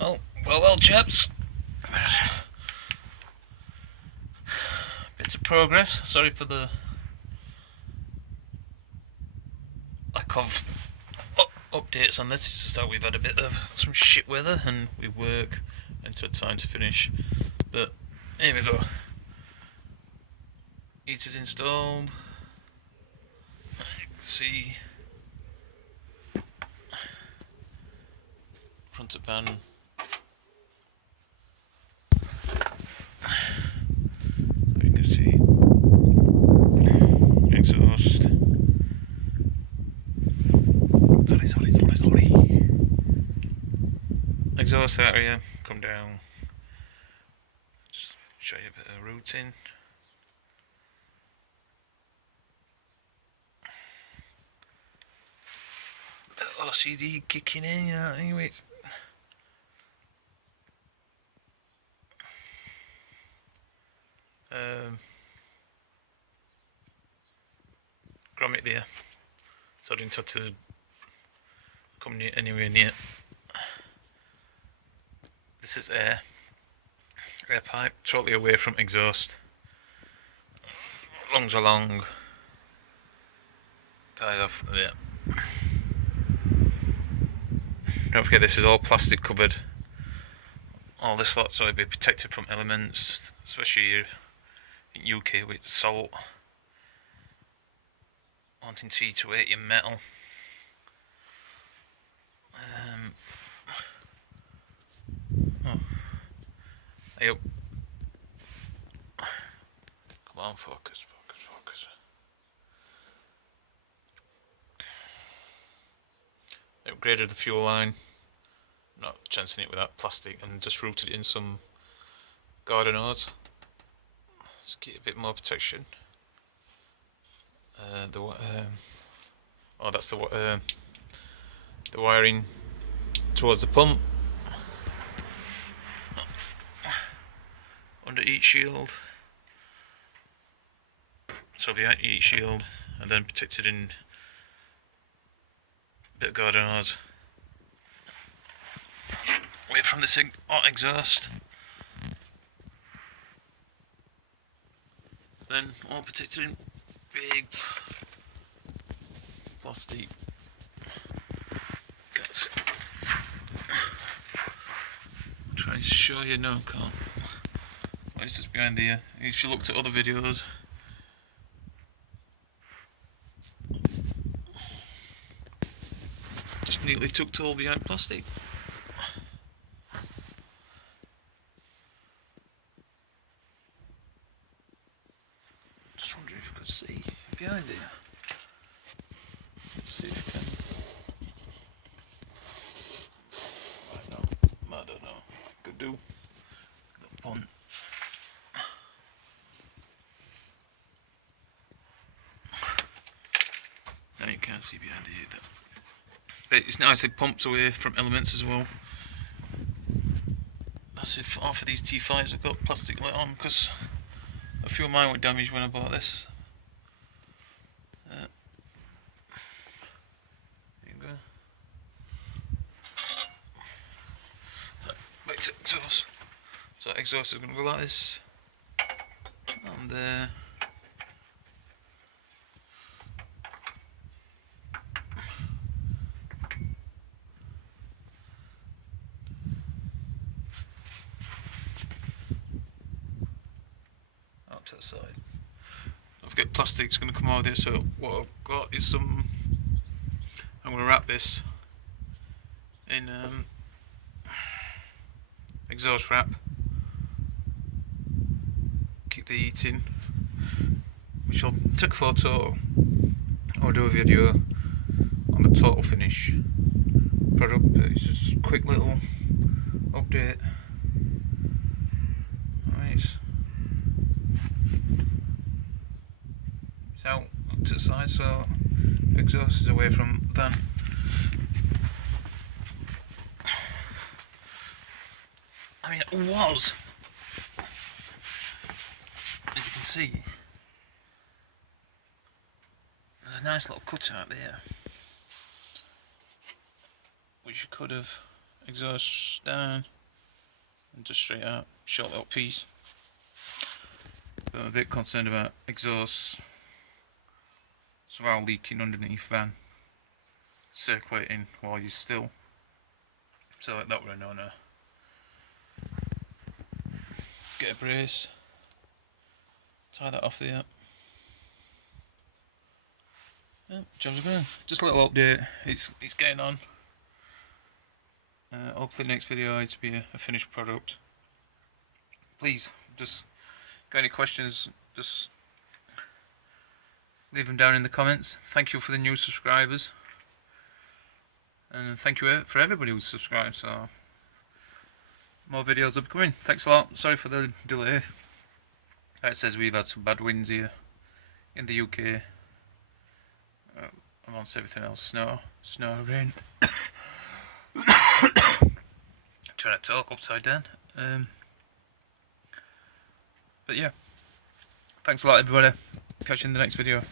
Well, chaps. Bits of progress. Sorry for the lack of updates on this. It's just that we've had a bit of some shit weather and we work until time to finish. But here we go. Heater's installed. You can see front of pan. You can see exhaust. Sorry. Exhaust area, come down. Just show you a bit of routing. Bit of OCD kicking in, you know. Anyway. Grommet there, so I didn't have to come anywhere near. This is air pipe, totally away from exhaust. Lungs are long, ties off there. Don't forget this is all plastic covered. All this lot, so it'll be protected from elements, especially here in UK with salt. Wanting to eat your metal. I hope. Come on, focus. I upgraded the fuel line, not chancing it with that plastic, and just routed it in some garden hose. Just get a bit more protection. That's the wiring towards the pump. Under heat shield, so behind heat shield, and then protected in a bit of garden hose. Away from this hot exhaust. Then all protected in big plastic guts. Try and show you, no, can't. Well, it's just behind there. You should look at other videos. Just neatly tucked all behind plastic. Just wondering if you could see behind there. See if you can. I don't know. Could do. Got pond. Now you can't see behind it either. But it's nice, it pumps away from elements as well. That's if half of these T5s have got plastic lid on, because a few of mine were damaged when I bought this. There you go. Back to exhaust. So exhaust is going to go like this. And there. Out to the side. Don't forget plastic's going to come out of there, so what I've got is I'm going to wrap this in exhaust wrap. Keep the heat in, which I'll take a photo or do a video on the total finish product. It's just a quick little update. It's out up to the side, so exhaust is away from van. I mean, it was, as you can see, there's a nice little cutout there, which you could have exhaust down, and just straight out, short little piece. But I'm a bit concerned about exhaust somehow leaking underneath van, circulating while you're still. So that would have known her. Get a brace, tie that off there. Yeah, job's going. Just a little update. It's getting on. Hopefully next video it's be a finished product. Please, just got any questions, just leave them down in the comments. Thank you for the new subscribers, and thank you for everybody who's subscribed. So more videos are coming. Thanks a lot. Sorry for the delay. It says we've had some bad winds here in the UK. Amongst everything else, snow, rain. Trying to talk upside down. But yeah, thanks a lot everybody. Catch you in the next video.